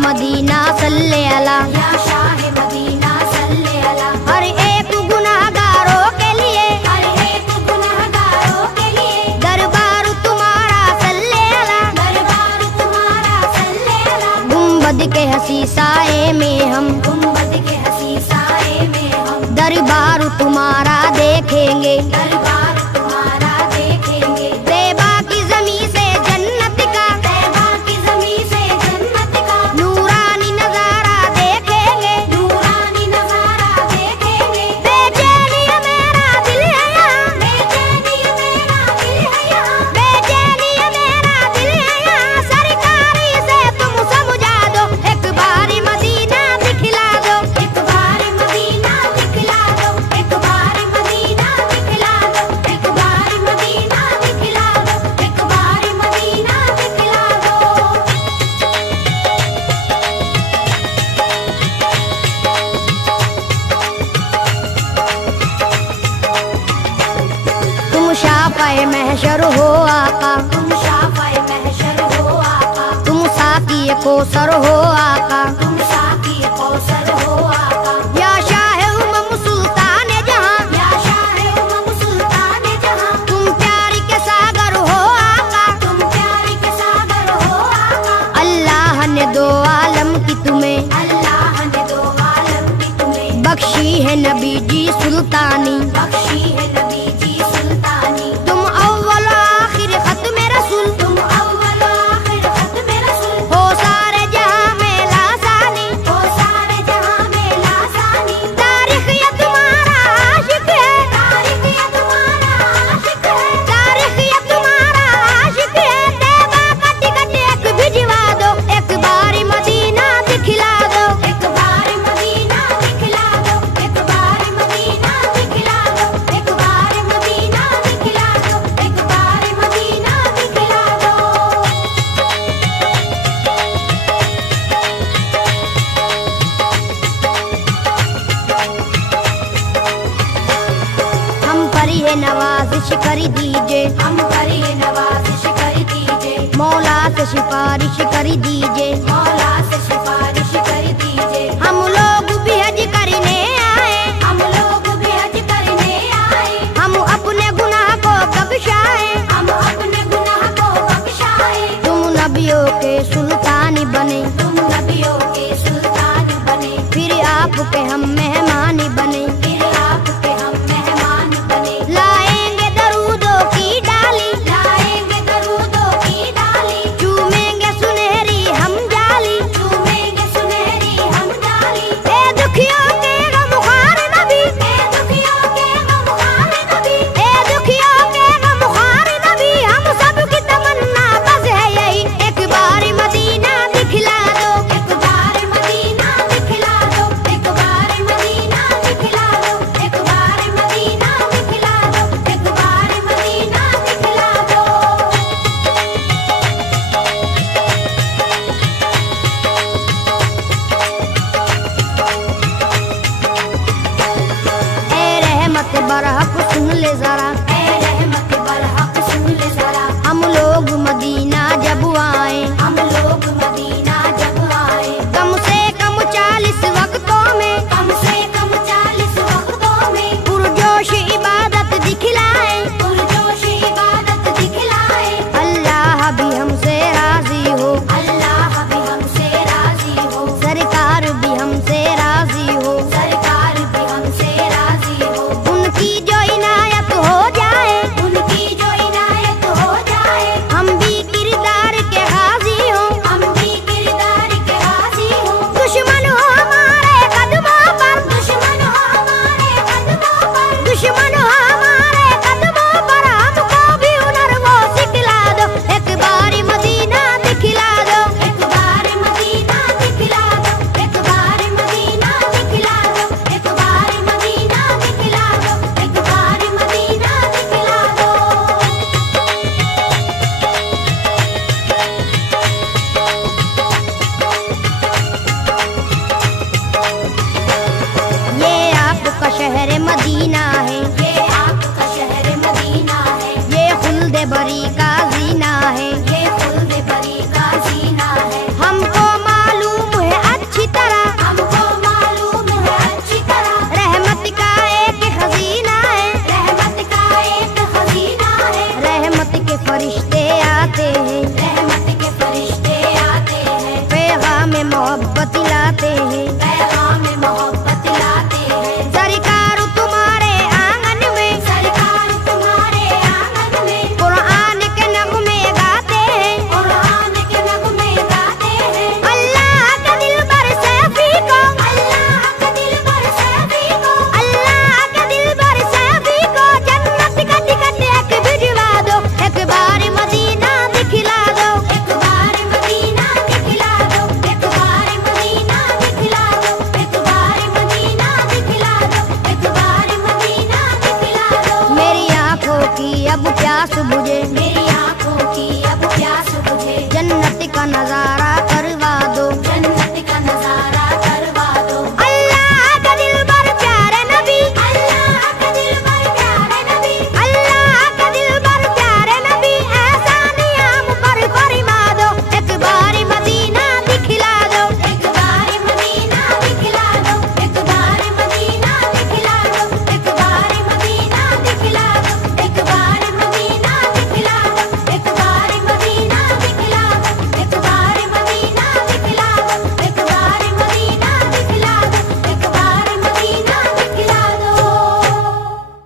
Medina सल्ले अला, या शाह मदीना सल्ले अला। हर एक गुनाहगारों के लिए, हर एक गुनहगारों के लिए दरबार तुम्हारा सल्ले अला, दरबार तुम्हारा सल्ले अला। गुंबद के हसी साए में हम, गुंबद के हसी साए में हम दरबार तुम्हारा देखेंगे, दरबार तुम्हारा देखेंगे। तैबा की ज़मीं से जन्नत का, तैबा की ज़मीं से जन्नत का नूरानी नजारा देखेंगे, नूरानी नज़ारा देखेंगे। बेचैनी मेरा दिल है यहाँ, बेचैनी मेरा दिल है यहाँ, बेचैनी मेरा दिल है यहाँ, सरकारी से तुम समझा दो, एक बारी मदीना दिखला दो, एक बार मदीना दिखला दो, एक बार मदीना दिखला दो, एक बार मदीना दिखला दो, एक बार मदीना दिखला दो। तुम शाफ़ाए महशर हो आका, तुम शाफ़ाए महशर हो आका, तुम साक़ी कौसर हो आका, तुम साक़ी कौसर हो आका। या शाह उमम सुल्तान जहां, या शाह उमम सुल्तान जहां, तुम प्यार के सागर हो आका, तुम प्यार के सागर हो आका। अल्लाह ने दो आलम की तुम्हें, अल्लाह ने दो आलम की तुम्हें बख्शी है नबी जी सुल्तानी, बख्शी है नबी जी सुल्तानी। तुम अव्वल आखिर खत्म रसूल, तुम अव्वल आखिर खत्म रसूल हो सारे जहां में लासानी, हो सारे जहां में लासानी। तारीख ये तुम्हारा आशिक है, तारीख ये तुम्हारा आशिक है, तारीख ये तुम्हारा आशिक है, तैबा का टिकट एक भिजवा दो, एक बारी मदीना दिखला दो, एक बार मदीना दिखला दो, एक बार मदीना दिखला दो, एक बार मदीना दिखला दो, एक बार मदीना दिखला दो। हम पर ये नवाजिश कर दीजिए, हम पर ये नवाजिश कर दीजिए, मौला से सिफारिश कर दीजिए, मौला से सिफारिश कर दीजिए। हम लोग भी हज करने आए, हम लोग भी हज करने आए, हम अपने गुनाह को बख्शाए, हम अपने गुनाह को बख्शाए। तुम नबियों के सुल्तान बने, तुम नबियों के सुल्तान बने, फिर आपके हम मेहमान बने, फिर आपके हम मेहमान बने। लाएंगे दरूदों की डाली, लाएंगे दरूदों की डाली, चूमेंगे सुनहरी हम जाली, चूमेंगे सुनहरी हम डाली। ए दुखियों के गमख्वार नबी, ए दुखियों के गमख्वार नबी, ए दुखियों के गमख्वार नबी, हम सब की तमन्ना बस है यही, एक बारी मदीना दिखला दो, एक बार मदीना दिखला दो, एक बार मदीना दिखला दो, एक बार मदीना दिखला दो, एक बार मदीना दिखला दो। ए रहमत बरहक सुन ले जरा, ए रहमत बरहक सुन ले जरा, हम लोग मदीना जब आए, हम लोग मदीना जब आए, कम से कम 40 वक्तों में, कम से कम 40 वक्तों में पुरजोश इबादत दिखलाए, पुरजोश इबादत दिखलाए। अल्लाह भी हमसे राजी हो, अल्लाह भी हमसे राजी हो, सरकार भी हमसे राजी हो, सरकार भी हमसे राजी हो। उनकी जो इनायत हो पैगाम मोहब्बत लाते हैं, पैगाम मोहब्बत लाते हैं। सरकार तुम्हारे आंगन में, सरकार तुम्हारे आंगन में कुरान के नगमे गाते हैं, कुरान के नगमे गाते हैं। अल्लाह के दिल पर सैफी को, अल्लाह के दिल पर सैफी को, अल्लाह के दिल पर सैफी को जन्नत का टिकट एक भिजवा दो, एक बार मदीना दिखला दो, एक बार मदीना दिखला दो, एक बार मदीना दिखला दो, एक बार मदीना दिखला दो, एक बार मदीना दिखला दो। मेरी आंखों की अब प्यास बुझे, मेरी आंखों की अब प्यास बुझे, जन्नत का नजारा